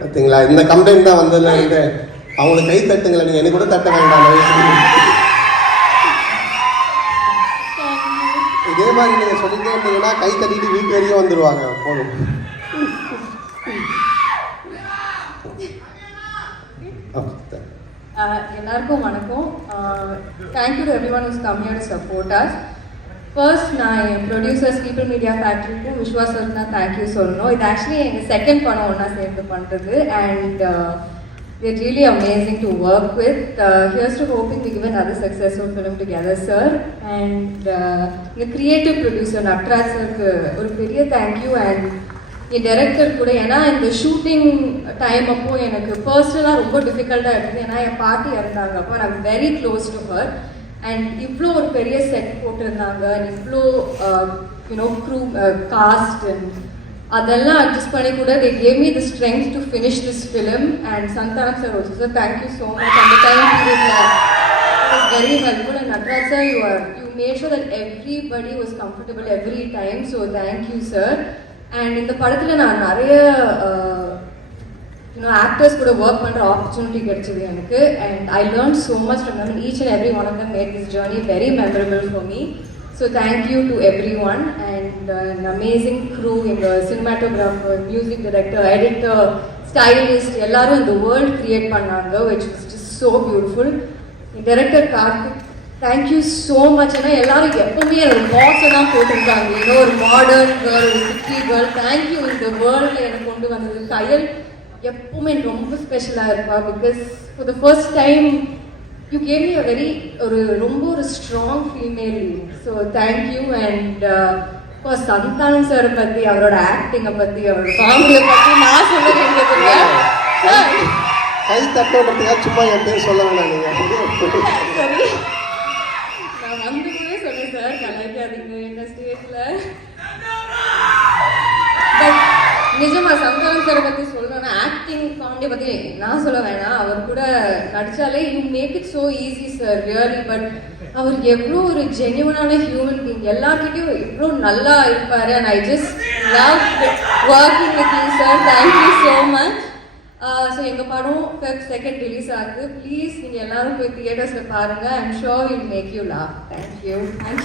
பார்த்தீங்களா இந்த கம்ப்ளைண்ட் தான் வந்ததுல இது அவங்களுக்கு கை தட்டுங்களா நீங்க எனக்கு கூட தட்ட வேண்டாம். இதே மாதிரி நீங்க சொல்லிட்டே இருந்தீங்கன்னா கை தட்டிட்டு வீட்டு வரையும் வந்துருவாங்க. போதும். எல்லாருக்கும் வணக்கம். Thank you to everyone is come here to support us first நான் என் ப்ரொடியூசர்ஸ் பீப்புள் மீடியா ஃபேக்ட்ரிக்கும் விஸ்வாசருக்கு தான் தேங்க்யூ சொல்லணும். இது ஆக்சுவலி எங்கள் செகண்ட் படம் ஒன்றா சேர்ந்து பண்ணுறது and it really amazing to work with here's to hoping we given other successful film together sir and இந்த கிரியேட்டிவ் ப்ரொடியூசர் நட்ராஜ் சருக்கு ஒரு பெரிய தேங்க்யூ அண்ட் என் டைரக்டர் கூட ஏன்னா இந்த ஷூட்டிங் டைம் அப்போ எனக்கு பர்சனலாக ரொம்ப டிஃபிகல்ட்டாக இருந்தது. ஏன்னா என் பாட்டி இறந்தாங்க. அப்போ நான் very close to her and இவ்வளோ ஒரு பெரிய செட் போட்டிருந்தாங்க அண்ட் இவ்வளோ you know crew cast and அதெல்லாம் அட்ஜஸ்ட் பண்ணி கூட they gave me the strength to finish this film and Santhanam sir also sir thank you so much அந்த time பீரியட்ல It was very helpful and Natraj sir, you are you made sure that everybody was comfortable every time. So thank you, sir. And இந்த படத்தில் நான் நிறைய uh, you know actors கூட work பண்ணுற opportunity கிடைச்சது எனக்கு. And I learn so much from them each and every one of them made this journey very memorable for me so thank you to everyone and an amazing crew எங்கள் cinematographer music director editor stylist எல்லாரும் இந்த world create பண்ணாங்க which is just so beautiful director Karthik thank you so much ஏன்னா எல்லாரும் எப்பவுமே ஒரு பாஸை தான் போட்டிருக்காங்க. ஏன்னா ஒரு மாடர்ன் கேர்ள் ஒரு சிட்டி கேர்ள் தேங்க்யூ இந்த வேர்ல்டில் எனக்கு கொண்டு வந்தது. கையல் எப்பவுமே ரொம்ப ஸ்பெஷலாக இருப்பா because for the first time you gave a very ஒரு ரொம்ப ஒரு strong female so thank you and இப்போ சந்தானம் சாரை பற்றி அவரோட ஆக்டிங்கை பற்றி அவரோட காமெடியை பற்றி நான் சொல்ல வேண்டியதில்லை. சார் கை தட்டோன்றதுக்காக சும்மா என் பேர் சொல்ல வேணாம் நீங்க. சரி நான் வந்து கூட சொன்னேன் சார் கலாய்க்காதீங்க ஸ்டேட்ல பட் நிஜமா சந்தானம் சாரை பத்தி சொல்லணும்னா ஆக்டிங் காமெடி நான் சொல்ல வேணாம் அவர் கூட நடிச்சாலே you make it so easy sir really but அவர் எவ்வளோ ஒரு ஜென்யூனான ஹியூமன் பீங் எல்லார்கிட்டயும் எவ்வளோ நல்லா இருப்பார் and I just love working with you sir thank you so much so எங்கள் படம் ஃபெப் செகண்ட் ரிலீஸ் ஆகுது. ப்ளீஸ் நீங்கள் எல்லாரும் போய் தியேட்டர்ஸில் பாருங்கள் I'm sure will make you love thank you thank you